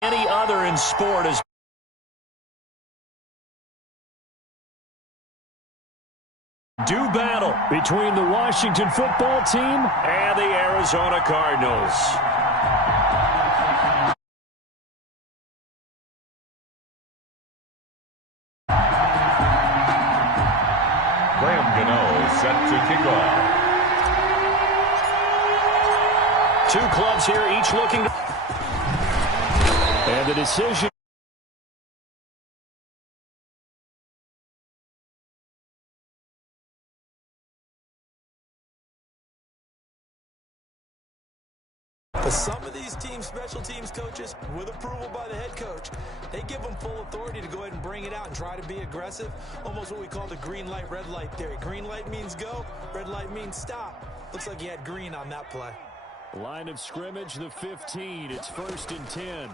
Any other in sport is do battle between the Washington football team and the Arizona Cardinals. Graham Gano set to kick off. Two clubs here, each looking to... And the decision... Some of these teams, special teams coaches, with approval by the head coach, they give them full authority to go ahead and bring it out and try to be aggressive. Almost what we call the green light, red light theory. Green light means go, red light means stop. Looks like he had green on that play. Line of scrimmage, the 15. It's 1st and 10.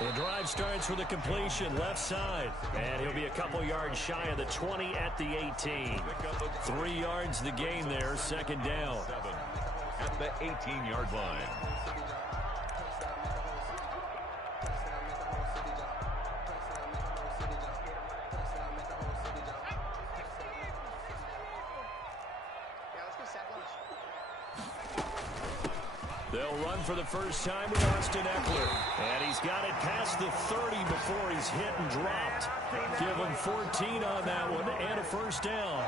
The drive starts with a completion left side. And he'll be a couple yards shy of the 20 at the 18. 3 yards the gain there, 2nd down. At the 18-yard line. They'll run for the first time with Austin Ekeler. And he's got it past the 30 before he's hit and dropped. Give him 14 on that one and a 1st down.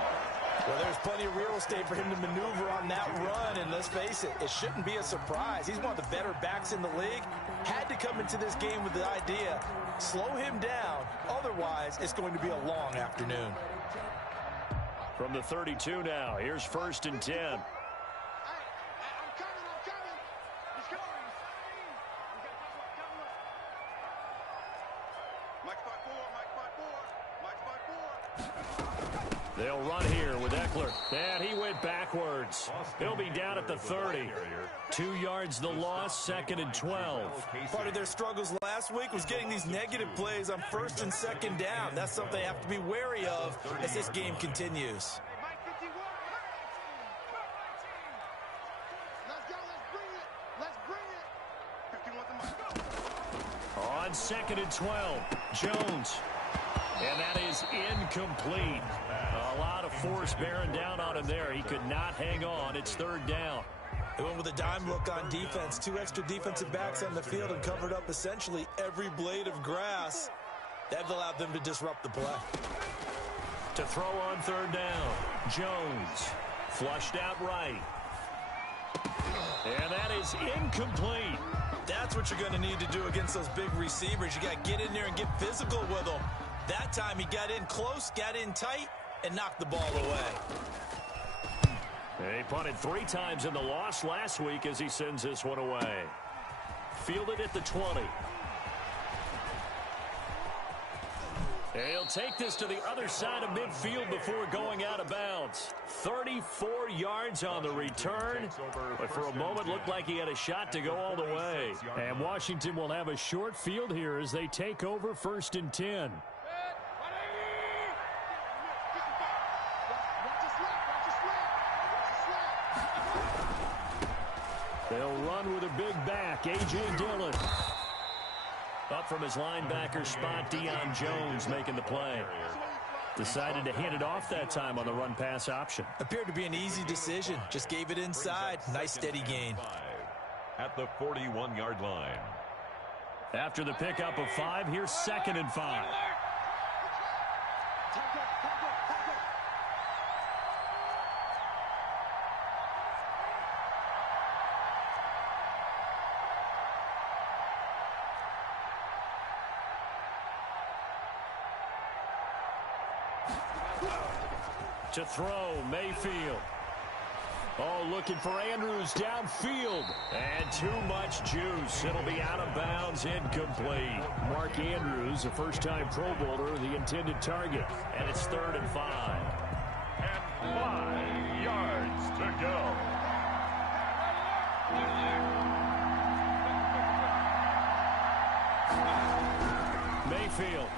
Well, there's plenty of real estate for him to maneuver on that run, and let's face it, it shouldn't be a surprise. He's one of the better backs in the league. Had to come into this game with the idea, slow him down, otherwise it's going to be a long afternoon. From the 32 now, here's 1st and 10. They'll run here with Ekeler. And he went backwards. He'll be down at the 30. 2 yards the loss, 2nd and 12. Part of their struggles last week was getting these negative plays on 1st and 2nd down. That's something they have to be wary of as this game continues. On 2nd and 12, Jones. And that is incomplete. A lot of force bearing down on him there. He could not hang on. It's 3rd down. They went with a dime look on defense. 2 extra defensive backs on the field and covered up essentially every blade of grass. That allowed them to disrupt the play. To throw on 3rd down, Jones. Flushed out right. And that is incomplete. That's what you're going to need to do against those big receivers. You got to get in there and get physical with them. That time he got in close, got in tight, and knocked the ball away. He punted 3 times in the loss last week as he sends this one away. Fielded at the 20. He'll take this to the other side of midfield before going out of bounds. 34 yards on the return, but for a moment looked like he had a shot to go all the way. And Washington will have a short field here as they take over 1st and 10. They'll run with a big back, A.J. Dillon. Up from his linebacker spot, Deion Jones making the play. Decided to hand it off that time on the run-pass option. Appeared to be an easy decision. Just gave it inside. Nice steady gain. At the 41-yard line. After the pickup of 5, here's 2nd and 5. To throw, Mayfield. Oh, looking for Andrews downfield. And too much juice. It'll be out of bounds, incomplete. Mark Andrews, a first-time Pro Bowler, the intended target. And it's 3rd and 5. And 5 yards to go. Mayfield.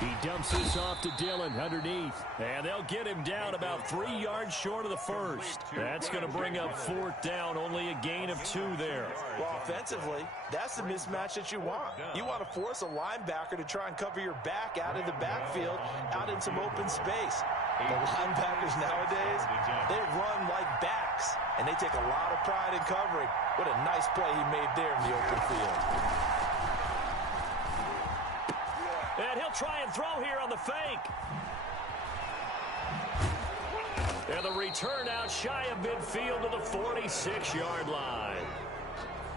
He dumps this off to Dillon underneath. And they'll get him down about 3 yards short of the first. That's going to bring up 4th down. Only a gain of 2 there. Well, offensively, that's the mismatch that you want. You want to force a linebacker to try and cover your back out of the backfield, out in some open space. The linebackers nowadays, they run like backs, and they take a lot of pride in covering. What a nice play he made there in the open field. And he'll try and throw here on the fake. And the return out shy of midfield to the 46-yard line.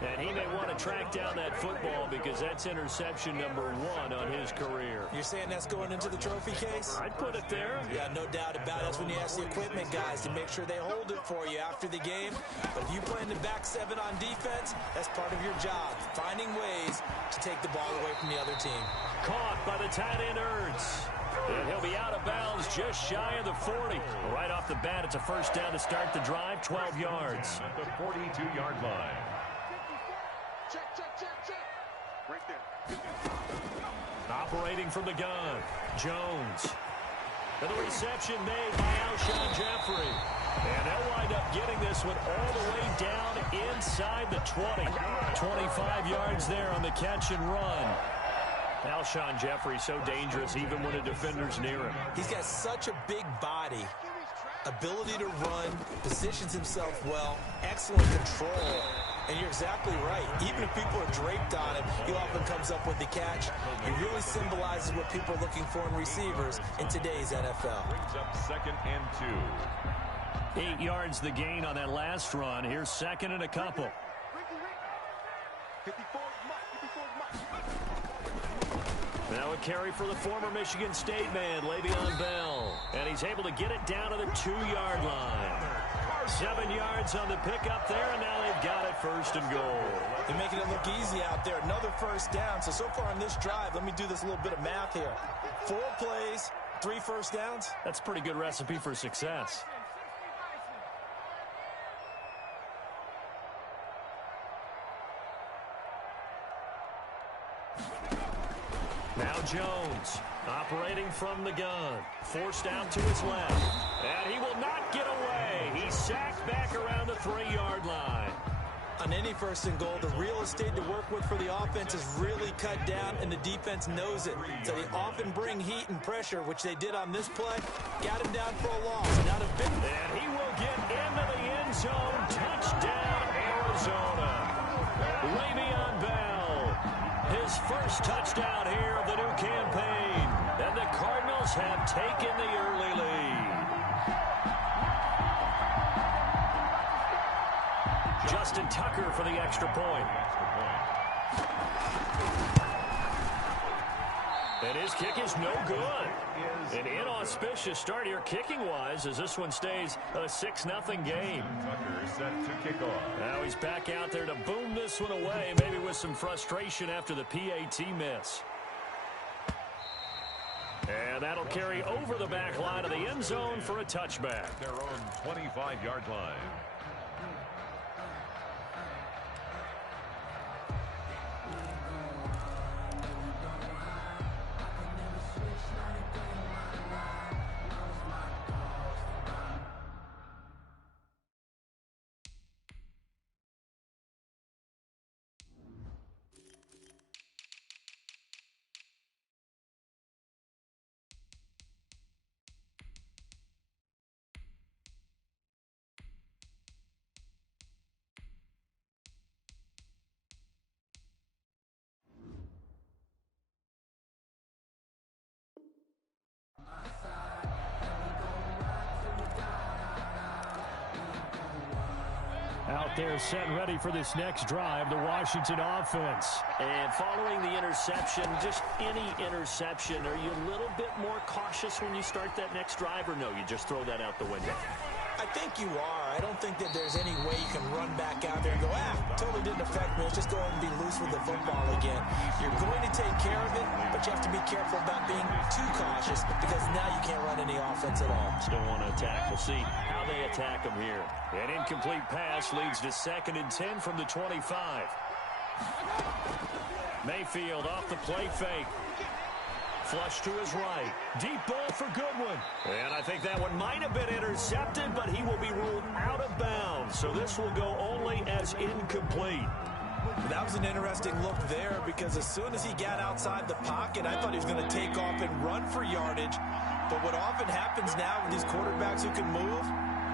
And he may want to track down that football because that's interception number 1 on his career. You're saying that's going into the trophy case? I'd put it there. Yeah, no doubt about it. That's when you ask the equipment guys to make sure they hold it for you after the game. But if you play in the back 7 on defense, that's part of your job, finding ways to take the ball away from the other team. Caught by the tight end Ertz. And he'll be out of bounds just shy of the 40. Right off the bat, it's a first down to start the drive, 12 yards. At the 42-yard line. Right there. Operating from the gun, Jones. And the reception made by Alshon Jeffrey. And they'll wind up getting this one all the way down inside the 20. 25 yards there on the catch and run. Alshon Jeffrey so dangerous even when a defender's near him. He's got such a big body, ability to run, positions himself well, excellent control. And you're exactly right. Even if people are draped on him, he often comes up with the catch. He really symbolizes what people are looking for in receivers in today's NFL. Brings up 2nd and 2. 8 yards the gain on that last run. Here's 2nd and a couple. Now a carry for the former Michigan State man, Le'Veon Bell. And he's able to get it down to the 2-yard line. 7 yards on the pickup there, and now they've got it 1st and goal. They're making it look easy out there. Another first down. So far on this drive, let me do this little bit of math here. 4 plays, 3 first downs. That's a pretty good recipe for success. Now Jones, operating from the gun, forced out to his left, and he will not get away. He's sacked back around the 3-yard line. On any 1st and goal, the real estate to work with for the offense is really cut down, and the defense knows it. So they often bring heat and pressure, which they did on this play. Got him down for a loss. Now to big. And he will get into the end zone. Touchdown, Arizona. Le'Veon Bell, his first touchdown here of the new campaign. And the Cardinals have taken the early lead. Justin Tucker for the extra point. And his kick is no good. An inauspicious start here kicking-wise as this one stays a 6-0 game. Tucker set to kick off. Now he's back out there to boom this one away, maybe with some frustration after the PAT miss. And that'll carry over the back line of the end zone for a touchback. Their own 25-yard line. Out there set and ready for this next drive, the Washington offense. And following the interception, just any interception, are you a little bit more cautious when you start that next drive, or no, you just throw that out the window? I think you are. I don't think that there's any way you can run back out there and go, totally didn't affect me. Let's just go ahead and be loose with the football again. You're going to take care of it, but you have to be careful about being too cautious because now you can't run any offense at all. Still want to attack. We'll see how they attack them here. An incomplete pass leads to 2nd and 10 from the 25. Mayfield off the play fake. flush to his right. Deep ball for Goodwin. And I think that one might have been intercepted, but he will be ruled out of bounds. So this will go only as incomplete. That was an interesting look there because as soon as he got outside the pocket, I thought he was going to take off and run for yardage. But what often happens now with these quarterbacks who can move,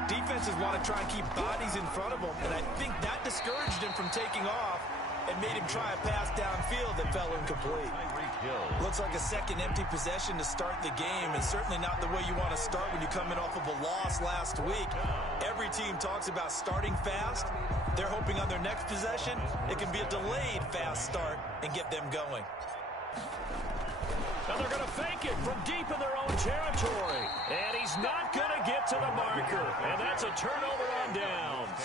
defenses want to try and keep bodies in front of them. And I think that discouraged him from taking off and made him try a pass downfield that fell incomplete. Looks like a second empty possession to start the game, and certainly not the way you want to start when you're coming off of a loss last week. Every team talks about starting fast. They're hoping on their next possession, it can be a delayed fast start and get them going. And they're going to fake it from deep in their own territory. And he's not going to get to the marker. And that's a turnover on downs.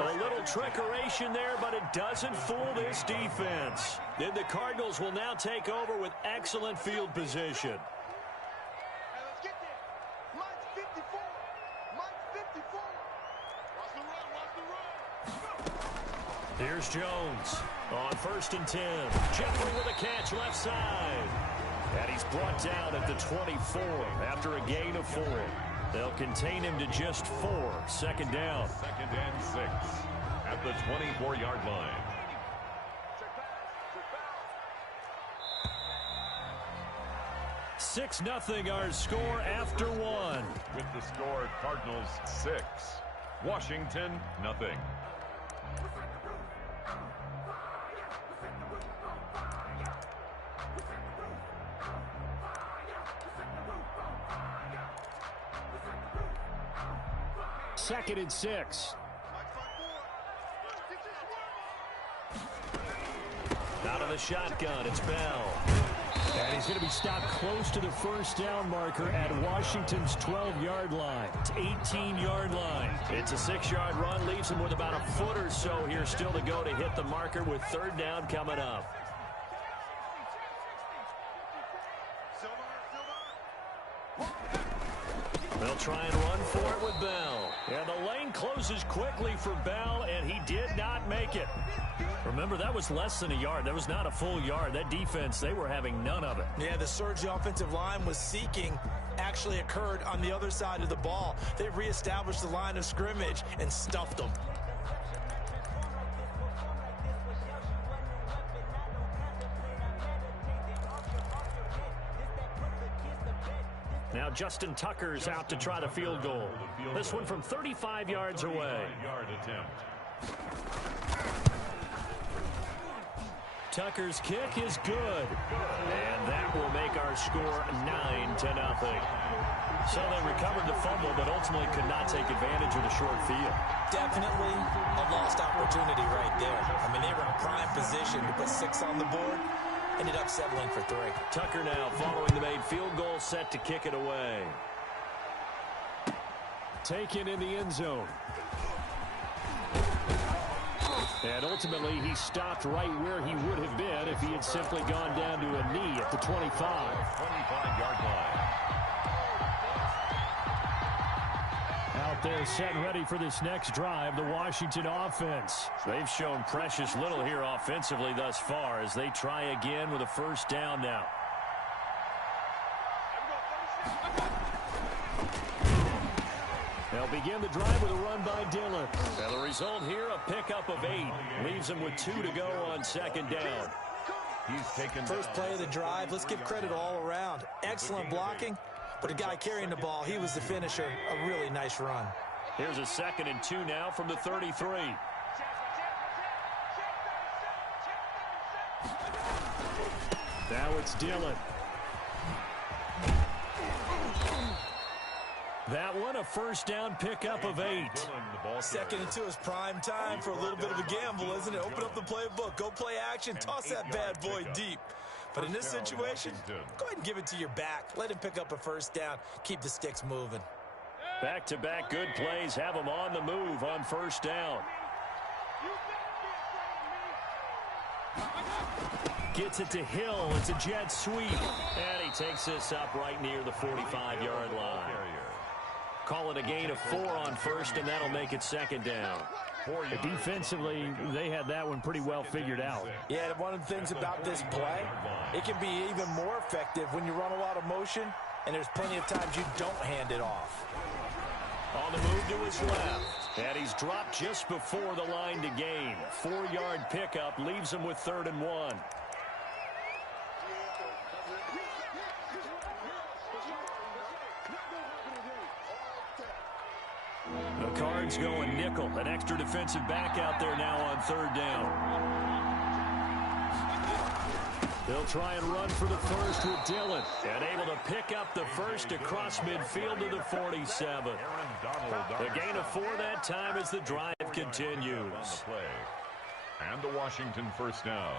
A little trickeration there, but it doesn't fool this defense. Then the Cardinals will now take over with excellent field position. Here's Jones on 1st and 10. Jeffrey with a catch left side. And he's brought down at the 24 after a gain of 4. They'll contain him to just 4. Second down. 2nd and 6 at the 24-yard line. Six 0 our score after 1. With the score, Cardinals 6, Washington 0. Second and 6. Out of the shotgun, it's Bell. And he's going to be stopped close to the first down marker at Washington's 12-yard line. It's 18-yard line. It's a 6-yard run, leaves him with about a foot or so here still to go to hit the marker with 3rd down coming up. They'll try and run for it with Bell. And the lane closes quickly for Bell, and he did not make it. Remember, that was less than a yard. That was not a full yard. That defense, they were having none of it. Yeah, the surge the offensive line was seeking actually occurred on the other side of the ball. They reestablished the line of scrimmage and stuffed them. Now Justin Tucker's out to try the field goal. This one from 35 yards away. Tucker's kick is good. And that will make our score 9-0. So they recovered the fumble, but ultimately could not take advantage of the short field. Definitely a lost opportunity right there. I mean, they were in prime position to put 6 on the board. Ended up settling for 3. Tucker now following the made field goal, set to kick it away. Taken in the end zone. And ultimately, he stopped right where he would have been if he had simply gone down to a knee at the 25. 25-yard line. Out there set and ready for this next drive, the Washington offense. They've shown precious little here offensively thus far as they try again with a 1st down now. They'll begin the drive with a run by Dillon. And the result here, a pickup of 8. Leaves them with 2 to go on 2nd down. He's taken first play of the drive. Let's give credit all around. Excellent blocking. But a guy carrying the ball, he was the finisher. A really nice run. Here's a 2nd and 2 now from the 33. Now it's Dillon. That one, a 1st down pickup of 8. 2nd and 2 is prime time for a little bit of a gamble, isn't it? Open up the playbook, go play action, toss that bad boy deep. But in this situation, go ahead and give it to your back. Let him pick up a 1st down. Keep the sticks moving. Back-to-back good plays have him on the move on 1st down. Gets it to Hill. It's a jet sweep. And he takes this up right near the 45-yard line. Call it a gain of 4 on 1st, and that'll make it 2nd down. Defensively, they had that one pretty well figured out. Yeah, one of the things about this play, it can be even more effective when you run a lot of motion, and there's plenty of times you don't hand it off. On the move to his left, and he's dropped just before the line to gain. 4-yard pickup leaves him with 3rd and 1. The Cards going nickel, an extra defensive back out there now on 3rd down. They'll try and run for the first with Dillon. And able to pick up the first across midfield to the 47. The gain of 4 that time as the drive continues. And the Washington first down.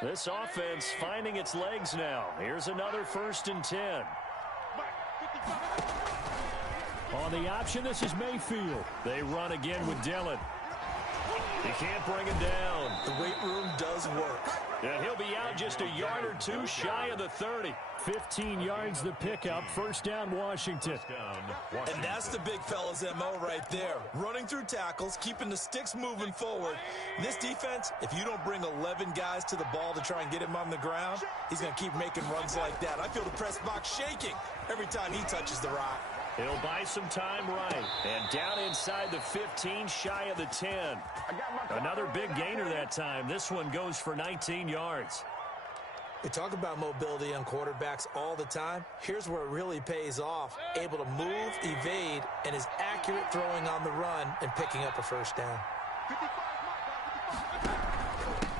This offense finding its legs now. Here's another 1st and 10. On the option, this is Mayfield. They run again with Dillon. He can't bring him down. The weight room does work. And he'll be out just a yard or 2 shy of the 30. 15 yards the pickup. 1st down, Washington. And that's the big fella's MO right there. Running through tackles, keeping the sticks moving forward. This defense, if you don't bring 11 guys to the ball to try and get him on the ground, he's going to keep making runs like that. I feel the press box shaking every time he touches the rock. He'll buy some time right. And down inside the 15, shy of the 10. Another big gainer that time. This one goes for 19 yards. We talk about mobility on quarterbacks all the time. Here's where it really pays off. Able to move, evade, and is accurate throwing on the run and picking up a 1st down.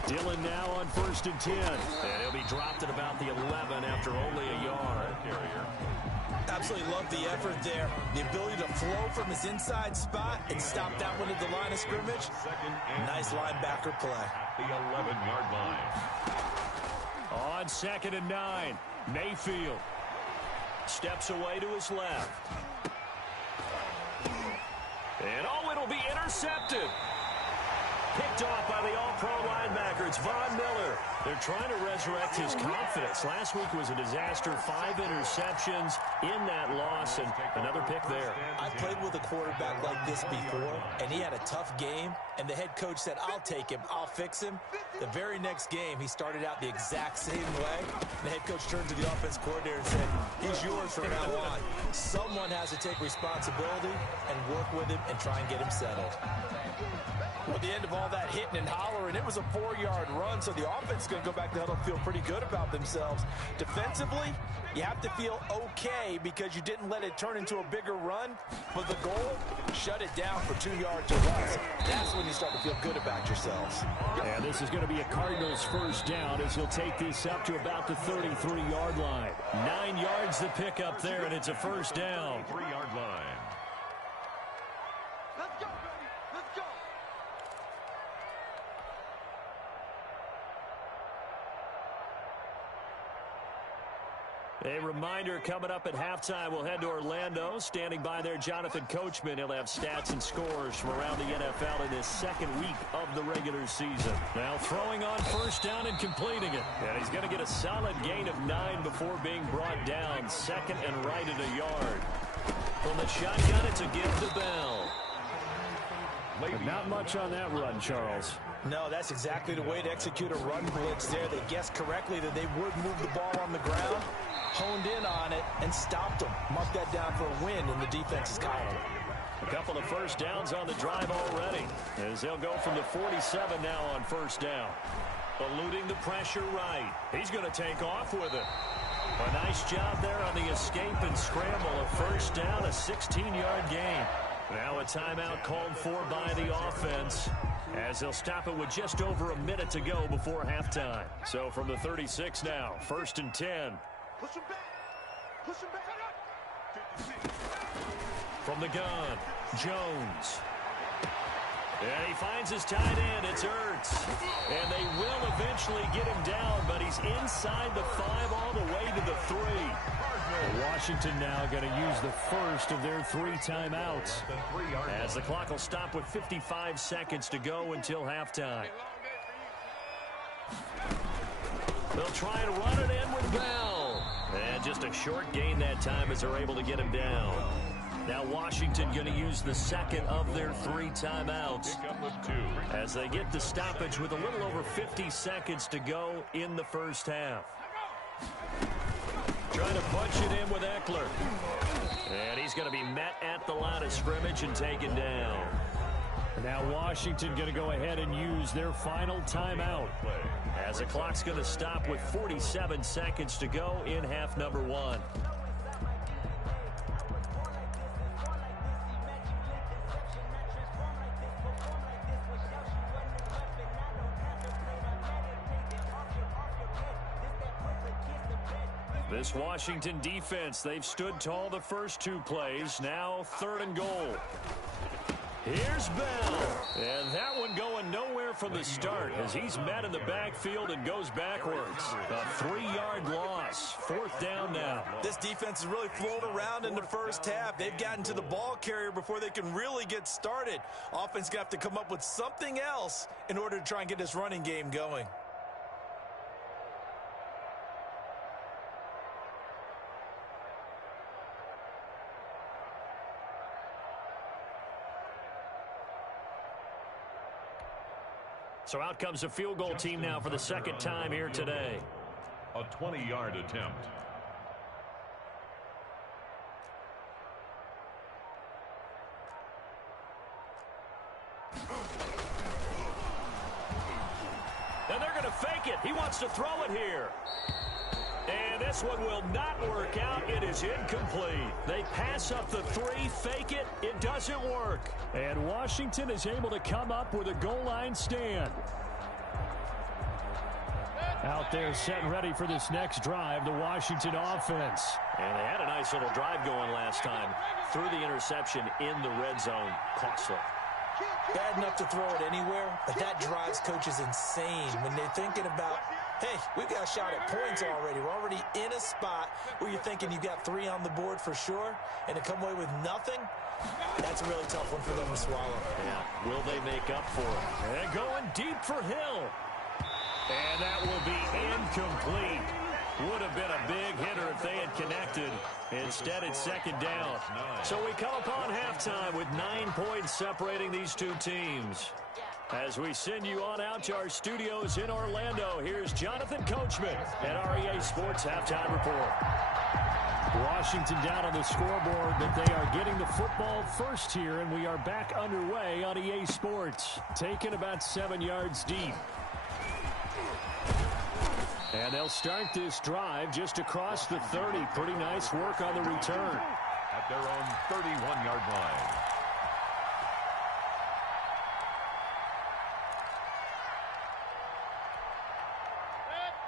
Dillon now on 1st and 10. And he'll be dropped at about the 11 after only a yard. Absolutely love the effort there. The ability to flow from his inside spot and stop that one at the line of scrimmage. Nice linebacker play. At the 11-yard line. On 2nd and 9, Mayfield steps away to his left. And it'll be intercepted. Picked off by the all-pro linebacker. It's Von Miller. They're trying to resurrect his confidence. Last week was a disaster. 5 interceptions in that loss, and another pick there. I played with a quarterback like this before, and he had a tough game, and the head coach said, I'll take him, I'll fix him. The very next game, he started out the exact same way. The head coach turned to the offense coordinator and said, he's yours from now on. Someone has to take responsibility and work with him and try and get him settled. Well, at the end of all that hitting and hollering, it was a 4-yard run, so the offense is going to go back to huddle and feel pretty good about themselves. Defensively, you have to feel okay because you didn't let it turn into a bigger run, but the goal, shut it down for 2 yards or less. That's when you start to feel good about yourselves. And this is going to be a Cardinals 1st down as he'll take this up to about the 33-yard line. 9 yards the pickup there, and it's a 1st down. 3-yard line. Let's go, baby. Let's go. A reminder coming up at halftime, we'll head to Orlando. Standing by there, Jonathan Coachman. He'll have stats and scores from around the NFL in his 2nd week of the regular season. Now throwing on 1st down and completing it. And he's going to get a solid gain of 9 before being brought down. 2nd and right at a yard. From the shotgun, it's a give to Bell. But not much on that run, Charles. No, that's exactly the way to execute a run blitz there. They guessed correctly that they would move the ball on the ground, honed in on it, and stopped them. Mark that down for a win in the defense's column. A couple of 1st downs on the drive already, as they'll go from the 47 now on 1st down. Eluding the pressure right. He's going to take off with it. A nice job there on the escape and scramble. A 1st down, a 16-yard gain. Now a timeout called for by the offense, as they'll stop it with just over a minute to go before halftime. So from the 36 now, 1st and 10. Push him back. Push him back. From the gun, Jones. And he finds his tight end. It's Ertz. And they will eventually get him down, but he's inside the 5 all the way to the 3. Washington now going to use the first of their 3 timeouts, as the clock will stop with 55 seconds to go until halftime. They'll try and run it in with Bell. And just a short gain that time as they're able to get him down. Now Washington going to use the second of their 3 timeouts as they get the stoppage with a little over 50 seconds to go in the first half. Trying to punch it in with Eckler. And he's going to be met at the line of scrimmage and taken down. Now Washington going to go ahead and use their final timeout, as the clock's going to stop with 47 seconds to go in half number 1. This Washington defense, they've stood tall the first 2 plays. Now 3rd and goal. Here's Bell. And that one going nowhere from the start as he's met in the backfield and goes backwards. A 3-yard loss. 4th down now. This defense has really flown around in the first half. They've gotten to the ball carrier before they can really get started. Offense going to have to come up with something else in order to try and get this running game going. So out comes the field goal team now for the second time here today. A 20-yard attempt. And they're going to fake it. He wants to throw it here. And this one will not work out. It is incomplete. They pass up the 3, fake it. It doesn't work. and Washington is able to come up with a goal line stand. Out there set and ready for this next drive, the Washington offense. And they had a nice little drive going last time. Threw the interception in the red zone. Costly. Bad enough to throw it anywhere, but that drives coaches insane when they're thinking about, hey, we've got a shot at points already. We're already in a spot where you're thinking you got 3 on the board for sure, and to come away with nothing, that's a really tough one for them to swallow. Yeah, will they make up for it? And going deep for Hill. And that will be incomplete. Would have been a big hitter if they had connected. Instead, it's second down. So we come upon halftime with 9 points separating these two teams. As we send you on out to our studios in Orlando, here's Jonathan Coachman at REA Sports Halftime Report. Washington down on the scoreboard, but they are getting the football first here, and we are back underway on EA Sports. Taken about 7 yards deep. And they'll start this drive just across the 30. Pretty nice work on the return. At their own 31-yard line.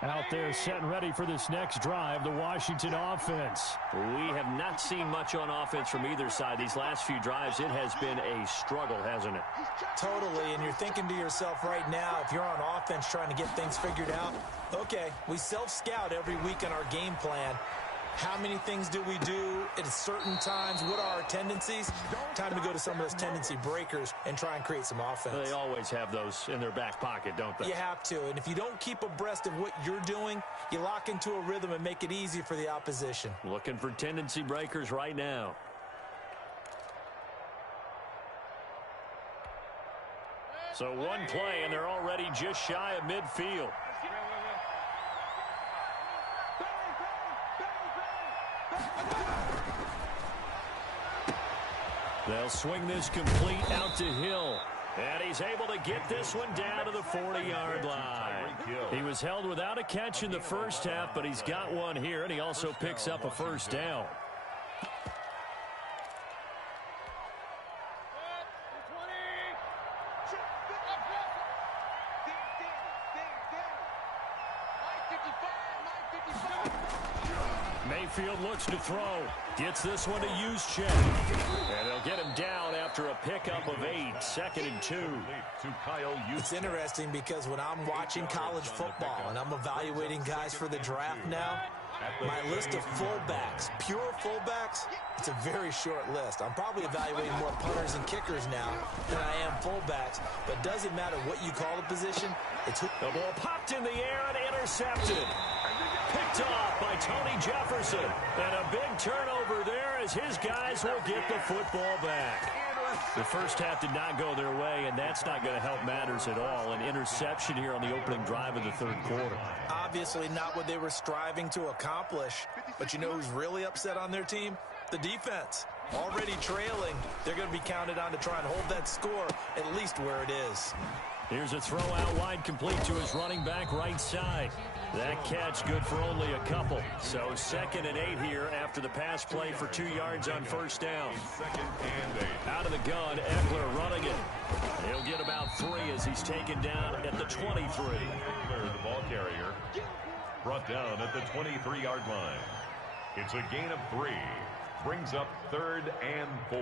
Out there set and ready for this next drive, the Washington offense. We have not seen much on offense from either side. These last few drives, it has been a struggle, hasn't it? Totally, and you're thinking to yourself right now, if you're on offense trying to get things figured out, okay, we self-scout every week on our game plan. How many things do we do at certain times? What are our tendencies? Time to go to some of those tendency breakers and try and create some offense. They always have those in their back pocket, don't they? You have to, and if you don't keep abreast of what you're doing, you lock into a rhythm and make it easy for the opposition. Looking for tendency breakers right now. So one play, and they're already just shy of midfield. They'll swing this complete out to Hill. And he's able to get this one down to the 40-yard line. He was held without a catch in the first half, but he's got one here, and he also picks up a first down. Mayfield looks to throw. Gets this one to Juszczyk. And they'll get him down after a pickup of 8. 2nd and 2. It's interesting because when I'm watching college football and I'm evaluating guys for the draft now, my list of fullbacks, pure fullbacks, it's a very short list. I'm probably evaluating more punters and kickers now than I am fullbacks. But it doesn't matter what you call the position. It's who. The ball popped in the air and intercepted. Picked picked off by Tony Jefferson. And a big turnover there as his guys will get the football back. The first half did not go their way, and that's not going to help matters at all. An interception here on the opening drive of the third quarter. Obviously not what they were striving to accomplish. But you know who's really upset on their team? The defense. Already trailing, they're going to be counted on to try and hold that score at least where it is. Here's a throw out wide, complete to his running back right side. That catch good for only a couple. So 2nd and 8 here after the pass play for 2 yards on first down. 2nd and 8. Out of the gun, Ekeler running it. He'll get about 3 as he's taken down at the 23. Ekeler, the ball carrier, brought down at the 23-yard line. It's a gain of 3. Brings up 3rd and 4.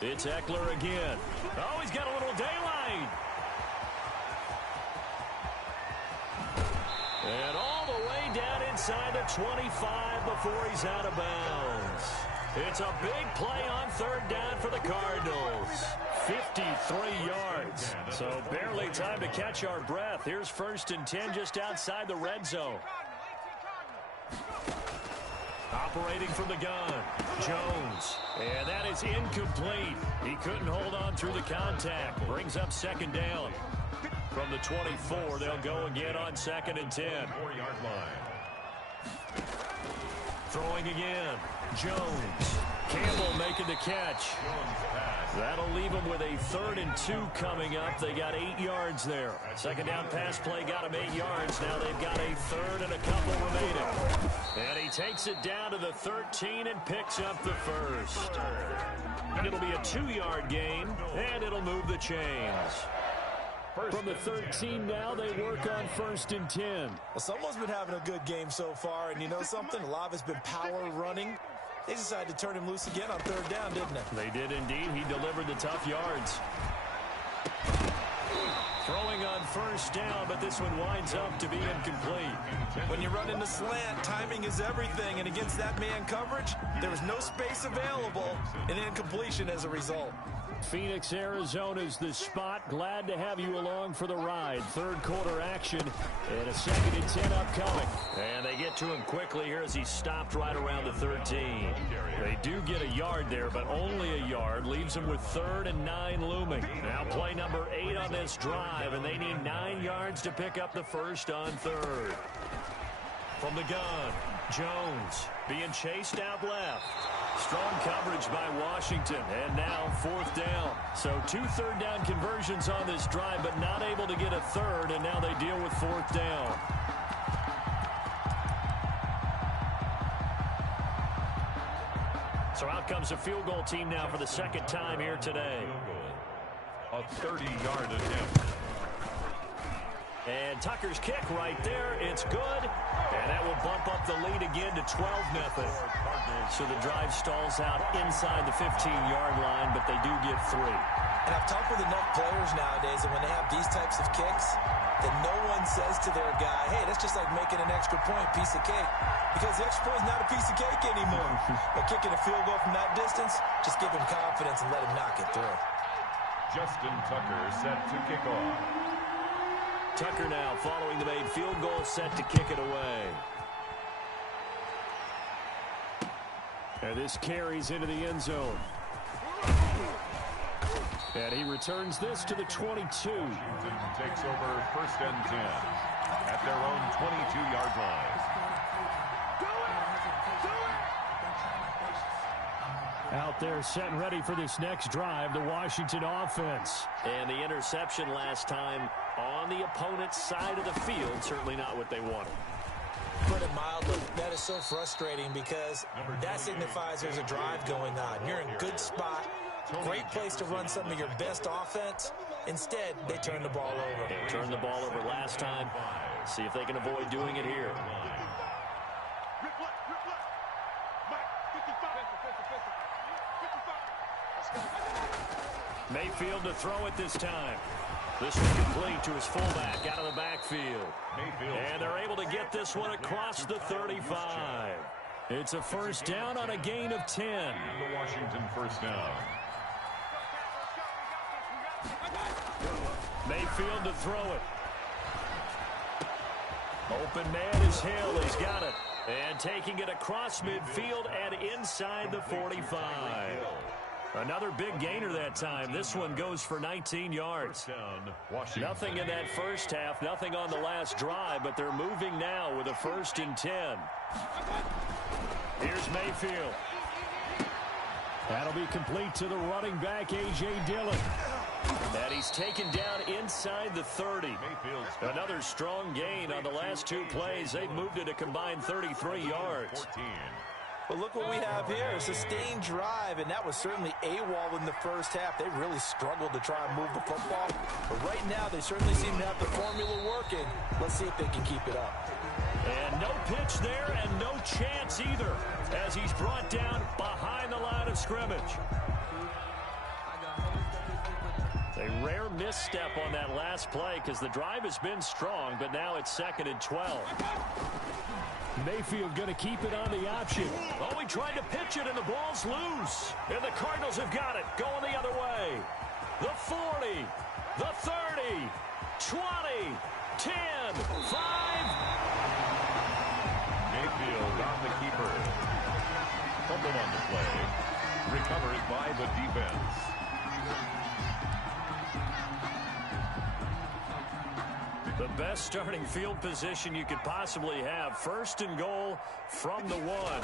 It's Ekeler again. Oh, he's got a little daylight. And all the way down inside the 25 before he's out of bounds. It's a big play on 3rd down for the Cardinals. 53 yards. So barely time to catch our breath. Here's 1st and 10 just outside the red zone. Operating from the gun, Jones. And that is incomplete. He couldn't hold on through the contact. Brings up 2nd down. From the 24, they'll go again on 2nd and 10. 4-yard line. Throwing again, Jones. Campbell making the catch. That'll leave them with a 3rd and 2 coming up. They got 8 yards there. 2nd down pass play got them 8 yards. Now they've got a 3rd and a couple remaining. And he takes it down to the 13 and picks up the 1st. It'll be a 2-yard gain, and it'll move the chains. From the 13 now, they work on 1st and 10. Well, someone's been having a good game so far, and you know something? A lot of it's been power running. They decided to turn him loose again on 3rd down, didn't they? They did indeed. He delivered the tough yards. Throwing on 1st down, but this one winds up to be incomplete. When you run in the slant, timing is everything, and against that man coverage, there was no space available, and incompletion as a result. Phoenix, Arizona's the spot. Glad to have you along for the ride. 3rd quarter action and a 2nd and 10 upcoming. And they get to him quickly here as he stopped right around the 13. They do get a yard there, but only a yard. Leaves them with 3rd and 9 looming. Now play number 8 on this drive, and they need 9 yards to pick up the 1st on 3rd. From the gun, Jones being chased out left. Strong coverage by Washington, and now 4th down. So 2 3rd down conversions on this drive, but not able to get a 3rd, and now they deal with 4th down. So out comes a field goal team now for the 2nd time here today. A 30-yard attempt. And Tucker's kick right there. It's good. And that will bump up the lead again to 12-0. So the drive stalls out inside the 15-yard line, but they do get 3. And I've talked with enough players nowadays that when they have these types of kicks, that no one says to their guy, hey, that's just like making an extra point, piece of cake. Because the extra point is not a piece of cake anymore. But kicking a field goal from that distance, just give him confidence and let him knock it through. Justin Tucker set to kick off. Tucker now following the made field goal, set to kick it away. And this carries into the end zone. And he returns this to the 22. Washington takes over 1st and 10 at their own 22-yard line. Out there set and ready for this next drive, the Washington offense. And the interception last time on the opponent's side of the field, certainly not what they wanted. Put it mildly, that is so frustrating because that signifies there's a drive going on. You're in a good spot, great place to run some of your best offense. Instead, they turn the ball over. They turned the ball over last time. See if they can avoid doing it here. Mayfield to throw it this time. This one complete to his fullback out of the backfield. And they're able to get this one across the 35. It's a 1st down on a gain of 10. The Washington 1st down. Mayfield to throw it. Open man is Hill. He's got it. And taking it across midfield and inside the 45. Another big gainer that time. This one goes for 19 yards. Nothing in that first half, nothing on the last drive, but they're moving now with a 1st and 10. Here's Mayfield. That'll be complete to the running back, A.J. Dillon. And he's taken down inside the 30. Another strong gain on the last 2 plays. They've moved it a combined 33 yards. But look what we have here, a sustained drive, and that was certainly AWOL in the first half. They really struggled to try and move the football. But right now, they certainly seem to have the formula working. Let's see if they can keep it up. And no pitch there and no chance either as he's brought down behind the line of scrimmage. A rare misstep on that last play because the drive has been strong, but now it's 2nd and 12. Mayfield going to keep it on the option. Oh, he tried to pitch it, and the ball's loose. And the Cardinals have got it, going the other way. The 40, the 30, 20, 10, 5. Mayfield on the keeper. Fumble on the play. Recovered by the defense. The best starting field position you could possibly have. 1st and goal from the 1.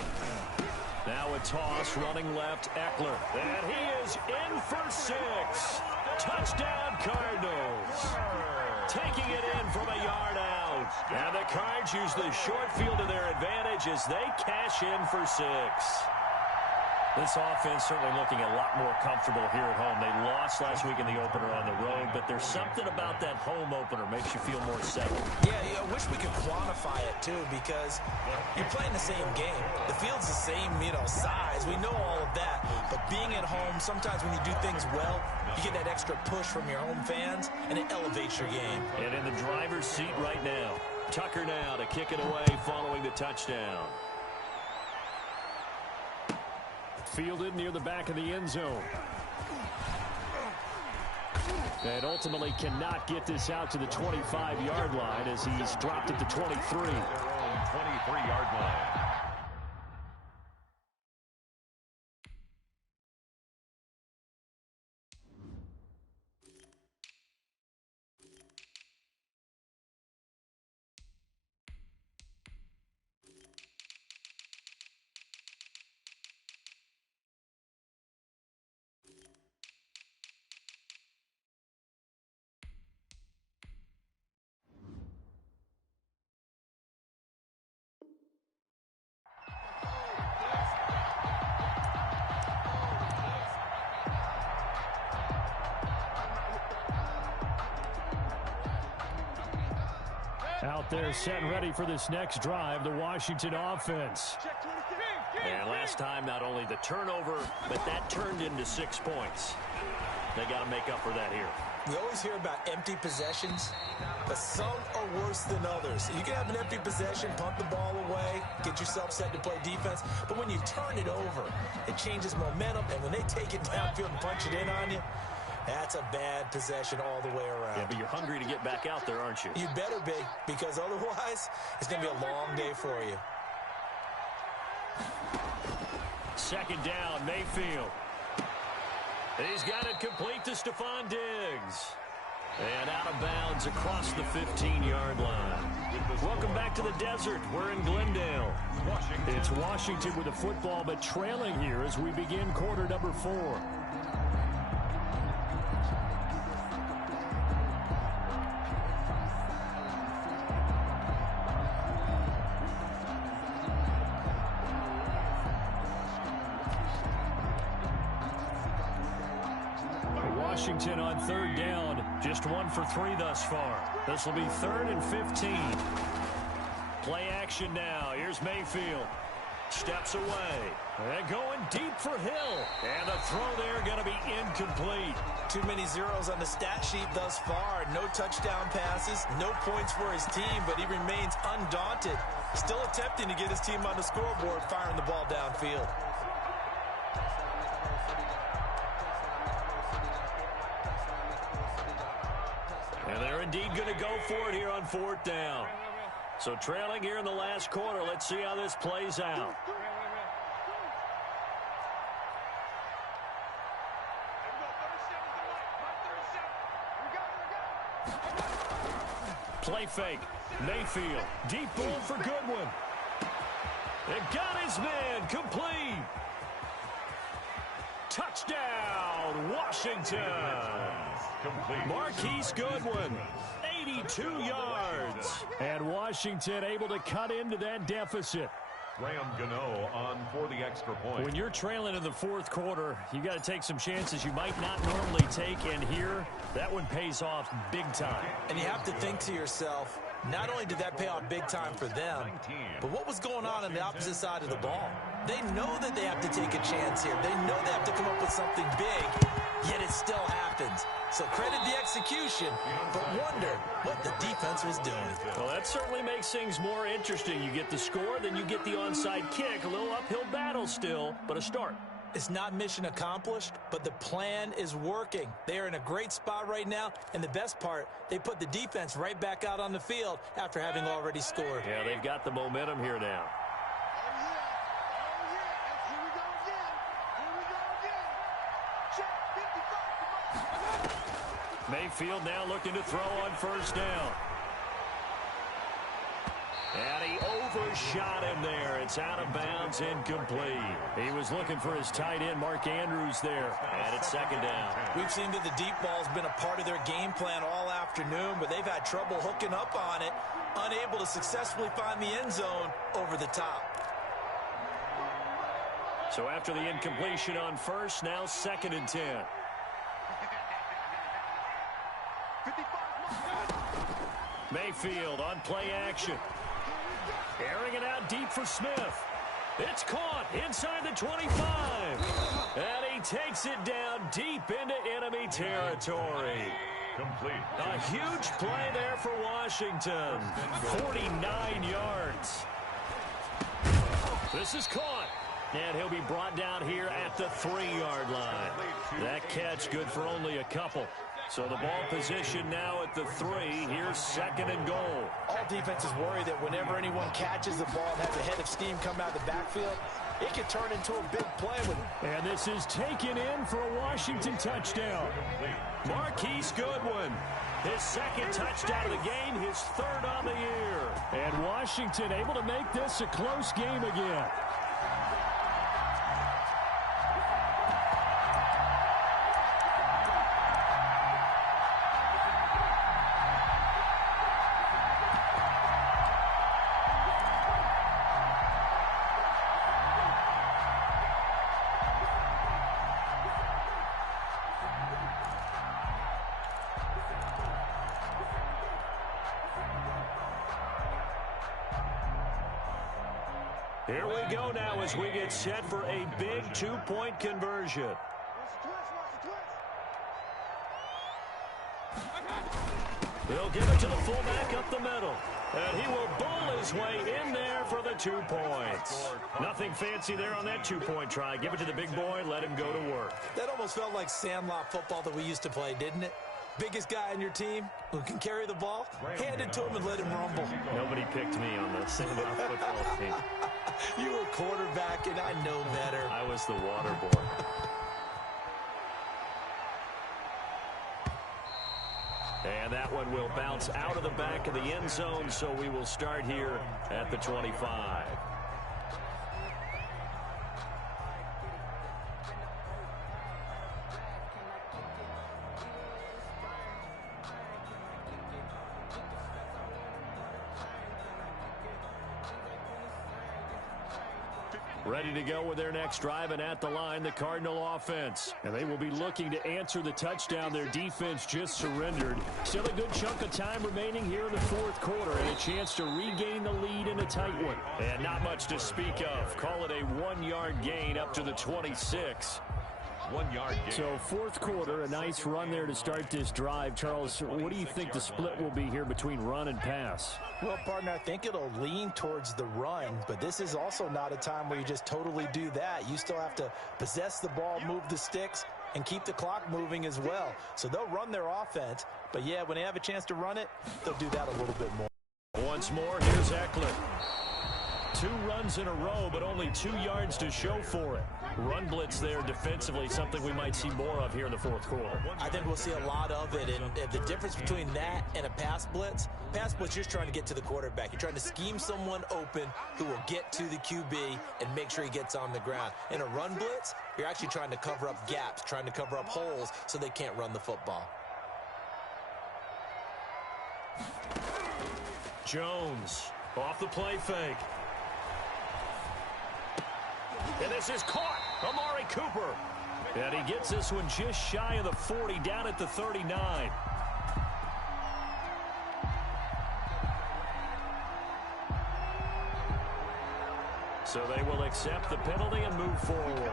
Now a toss, running left, Eckler. And he is in for 6. Touchdown, Cardinals. Taking it in from a yard out. And the Cards use the short field to their advantage as they cash in for 6. This offense certainly looking a lot more comfortable here at home. They lost last week in the opener on the road, but there's something about that home opener makes you feel more settled. Yeah, I wish we could quantify it, too, because you're playing the same game. The field's the same, size. We know all of that. But being at home, sometimes when you do things well, you get that extra push from your home fans, and it elevates your game. And in the driver's seat right now, Tucker now to kick it away following the touchdown. Fielded near the back of the end zone. And ultimately cannot get this out to the 25-yard line as he's dropped at the 23. 23-yard line. Out there set and ready for this next drive, the Washington offense. And last time, not only the turnover, but that turned into 6 points. They got to make up for that here. We always hear about empty possessions, but some are worse than others. You can have an empty possession, punt the ball away, get yourself set to play defense, but when you turn it over, it changes momentum, and when they take it downfield and punch it in on you, that's a bad possession all the way around. Yeah, but you're hungry to get back out there, aren't you? You better be, because otherwise, it's going to be a long day for you. 2nd down, Mayfield. He's got it complete to Stephon Diggs. And out of bounds across the 15-yard line. Welcome back to the desert. We're in Glendale. It's Washington with the football, but trailing here as we begin quarter number 4. Washington on 3rd down. Just 1 for 3 thus far. This will be 3rd and 15. Play action now. Here's Mayfield. Steps away. And going deep for Hill. And the throw there going to be incomplete. Too many zeros on the stat sheet thus far. No touchdown passes, no points for his team, but he remains undaunted. Still attempting to get his team on the scoreboard, firing the ball downfield. And they're indeed going to go for it here on 4th down. So trailing here in the last quarter. Let's see how this plays out. Play fake. Mayfield. Deep ball for Goodwin. It got his man. Complete. Touchdown, Washington. Marquise Goodwin, 82 yards. And Washington able to cut into that deficit. Graham Gano on for the extra point. When you're trailing in the fourth quarter, you got to take some chances you might not normally take, and here, that one pays off big time. And you have to think to yourself, not only did that pay off big time for them, but what was going on the opposite side of the ball? They know that they have to take a chance here. They know they have to come up with something big, yet it still happens. So credit the execution, but wonder what the defense was doing. Well, that certainly makes things more interesting. You get the score, then you get the onside kick. A little uphill battle still, but a start. It's not mission accomplished, but the plan is working. They are in a great spot right now, and the best part, they put the defense right back out on the field after having already scored. Yeah, they've got the momentum here now. Mayfield now looking to throw on first down. And he overshot him there. It's out of bounds, incomplete. He was looking for his tight end, Mark Andrews, there. And it's second down. We've seen that the deep ball's been a part of their game plan all afternoon, but they've had trouble hooking up on it, unable to successfully find the end zone over the top. So after the incompletion on first, now 2nd and 10. Mayfield on play action. Airing it out deep for Smith. It's caught inside the 25. And he takes it down deep into enemy territory. Complete. A huge play there for Washington. 49 yards. This is caught. And he'll be brought down here at the 3-yard line. That catch good for only a couple. So the ball position now at the 3. Here's 2nd and goal. All defenses worry that whenever anyone catches the ball and has a head of steam come out of the backfield, it can turn into a big play with it. And this is taken in for a Washington touchdown. Marquise Goodwin, his 2nd touchdown of the game, his 3rd on the year. And Washington able to make this a close game again. Here we go now as we get set for a big 2-point conversion. They'll give it to the fullback up the middle. And he will bowl his way in there for the 2 points. Nothing fancy there on that 2-point try. Give it to the big boy, let him go to work. That almost felt like sandlot football that we used to play, didn't it? Biggest guy on your team who can carry the ball, hand it to him and let him rumble. Nobody picked me on the sandlot football team. You were quarterback, and I know better. I was the water boy. And that one will bounce out of the back of the end zone, so we will start here at the 25. Ready to go with their next drive, and at the line, the Cardinal offense. And they will be looking to answer the touchdown their defense just surrendered. Still a good chunk of time remaining here in the fourth quarter, and a chance to regain the lead in a tight one. And not much to speak of. Call it a 1-yard gain up to the 26. 1-yard gain. So fourth quarter, a nice run there to start this drive. Charles, what do you think the split will be here between run and pass? Well, partner, I think it'll lean towards the run, but this is also not a time where you just totally do that. You still have to possess the ball, move the sticks, and keep the clock moving as well. So they'll run their offense, but yeah, when they have a chance to run it, they'll do that a little bit more. Once more, here's Eckler. 2 runs in a row, but only 2 yards to show for it. Run blitz there defensively, something we might see more of here in the fourth quarter. I think we'll see a lot of it, and the difference between that and a pass blitz, you're just trying to get to the quarterback. You're trying to scheme someone open who will get to the QB and make sure he gets on the ground. In a run blitz, you're actually trying to cover up gaps, trying to cover up holes so they can't run the football. Jones off the play fake. And this is caught. Amari Cooper. And he gets this one just shy of the 40, down at the 39. So they will accept the penalty and move forward.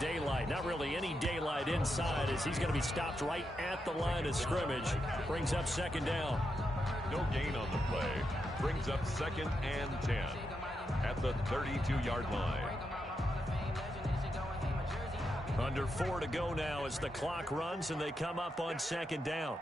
Daylight, not really any daylight inside, as he's going to be stopped right at the line of scrimmage. Brings up second down. No gain on the play. Brings up 2nd and 10 at the 32-yard line. Under 4 to go now as the clock runs and they come up on second down.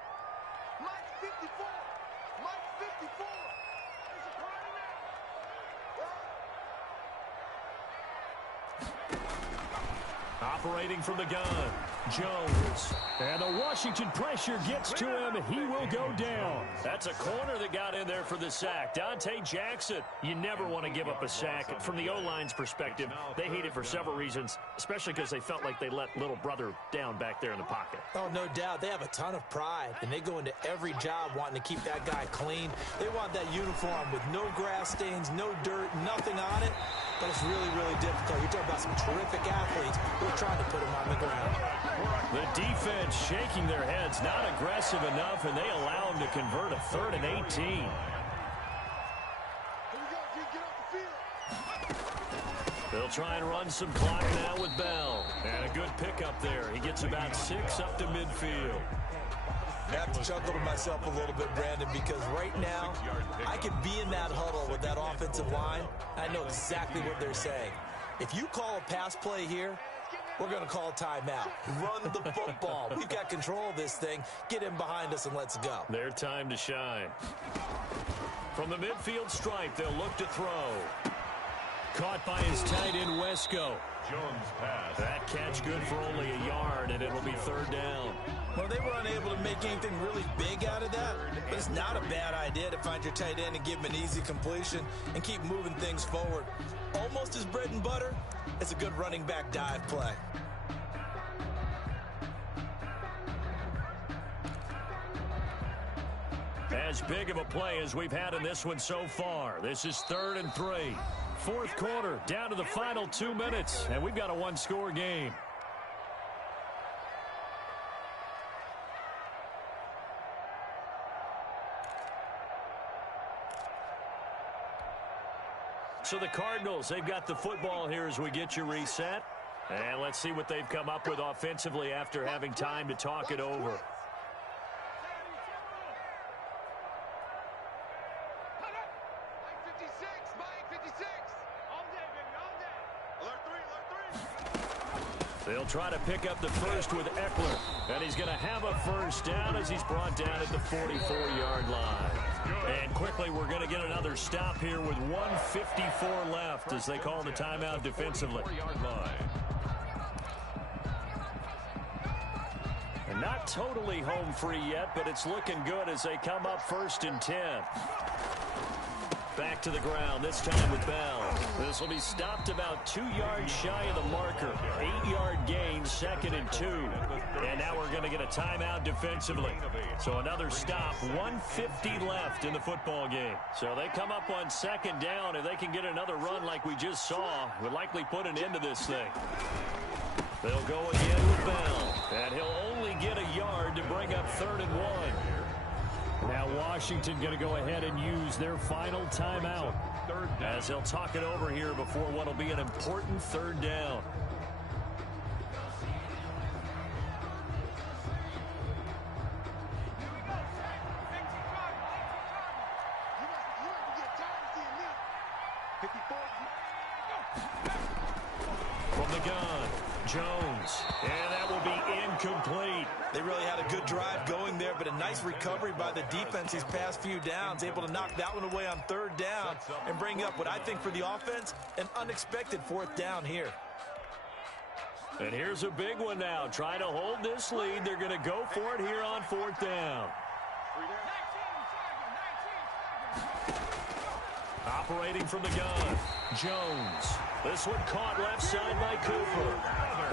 Operating from the gun, Jones. And the Washington pressure gets to him. He will go down. That's a corner that got in there for the sack. Dante Jackson. You never want to give up a sack. From the O-line's perspective, they hate it for several reasons, especially because they felt like they let little brother down back there in the pocket. Oh, no doubt. They have a ton of pride, and they go into every job wanting to keep that guy clean. They want that uniform with no grass stains, no dirt, nothing on it. But it's really, really difficult. You're talking about some terrific athletes who are trying to put him on the ground. The defense shaking their heads, not aggressive enough, and they allow him to convert a 3rd and 18. They'll try and run some clock now with Bell. And a good pickup there. He gets about 6 up to midfield. I have to chuckle to myself a little bit, Brandon, because right now I could be in that huddle with that offensive line. I know exactly what they're saying. If you call a pass play here, we're going to call a timeout. Run the football. We've got control of this thing. Get in behind us and let's go. Their time to shine. From the midfield stripe, they'll look to throw. Caught by his tight end, Wesco. Jones pass. That catch good for only a yard, and it'll be 3rd down. Well, they were unable to make anything really big out of that, but it's not a bad idea to find your tight end and give him an easy completion and keep moving things forward. Almost his bread and butter. It's a good running back dive play. As big of a play as we've had in this one so far. This is 3rd and 3. Fourth quarter, down to the final 2 minutes, and we've got a 1-score game. So the Cardinals, they've got the football here as we get you reset. And let's see what they've come up with offensively after having time to talk it over. They'll try to pick up the first with Eckler. And he's going to have a first down as he's brought down at the 44-yard line. And quickly, we're going to get another stop here with 1:54 left as they call the timeout defensively. And not totally home free yet, but it's looking good as they come up 1st and 10. Back to the ground, this time with Bell. This will be stopped about 2 yards shy of the marker. 8-yard gain, 2nd and 2. And now we're going to get a timeout defensively. So another stop, 1:50 left in the football game. So they come up on 2nd down. If they can get another run like we just saw, would likely put an end to this thing. They'll go again with Bell. And he'll only get a yard to bring up 3rd and 1. Now Washington going to go ahead and use their final timeout as they'll talk it over here before what will be an important 3rd down. From the gun, Jones. And that will be incomplete. They really had a good drive going there, but a nice recovery by the defense these past few downs, able to knock that one away on third down and bring up what I think for the offense, an unexpected fourth down here. And here's a big one now. Trying to hold this lead. They're going to go for it here on fourth down. Operating from the gun, Jones. This one caught left side by Cooper.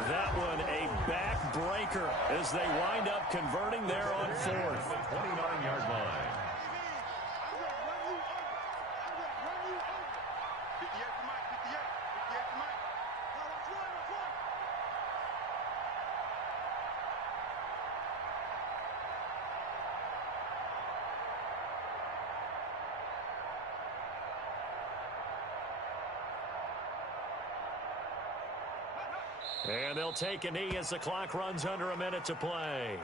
That one a backbreaker as they wind up converting there on fourth. The 29-yard line. And they'll take a knee as the clock runs under a minute to play.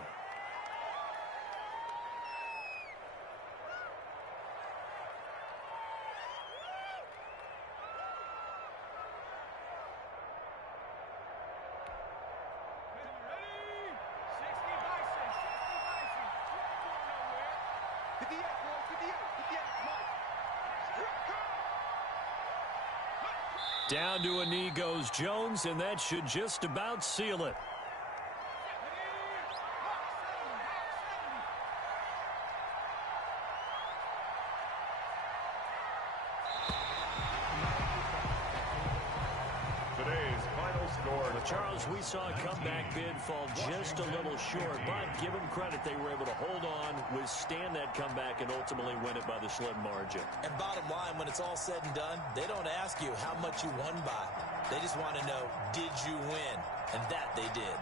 Down to a knee goes Jones, and that should just about seal it. Today's final score. Charles, we saw a comeback bid fall just a little short, but give them credit, they were able to hold on, withstand that comeback, and ultimately win it by the slim margin. And bottom line, when it's all said and done, they don't ask you how much you won by. They just want to know, did you win? And that they did.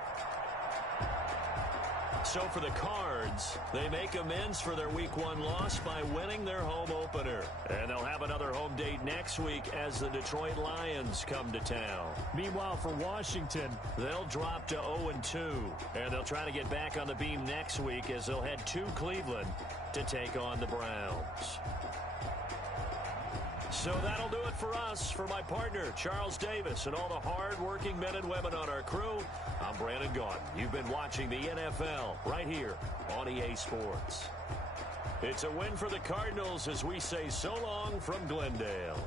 So for the Cards, they make amends for their Week 1 loss by winning their home opener. And they'll have another home date next week as the Detroit Lions come to town. Meanwhile, for Washington, they'll drop to 0-2. And they'll try to get back on the beam next week as they'll head to Cleveland to take on the Browns. So that'll do it for us. For my partner, Charles Davis, and all the hard-working men and women on our crew, I'm Brandon Gaudin. You've been watching the NFL right here on EA Sports. It's a win for the Cardinals as we say so long from Glendale.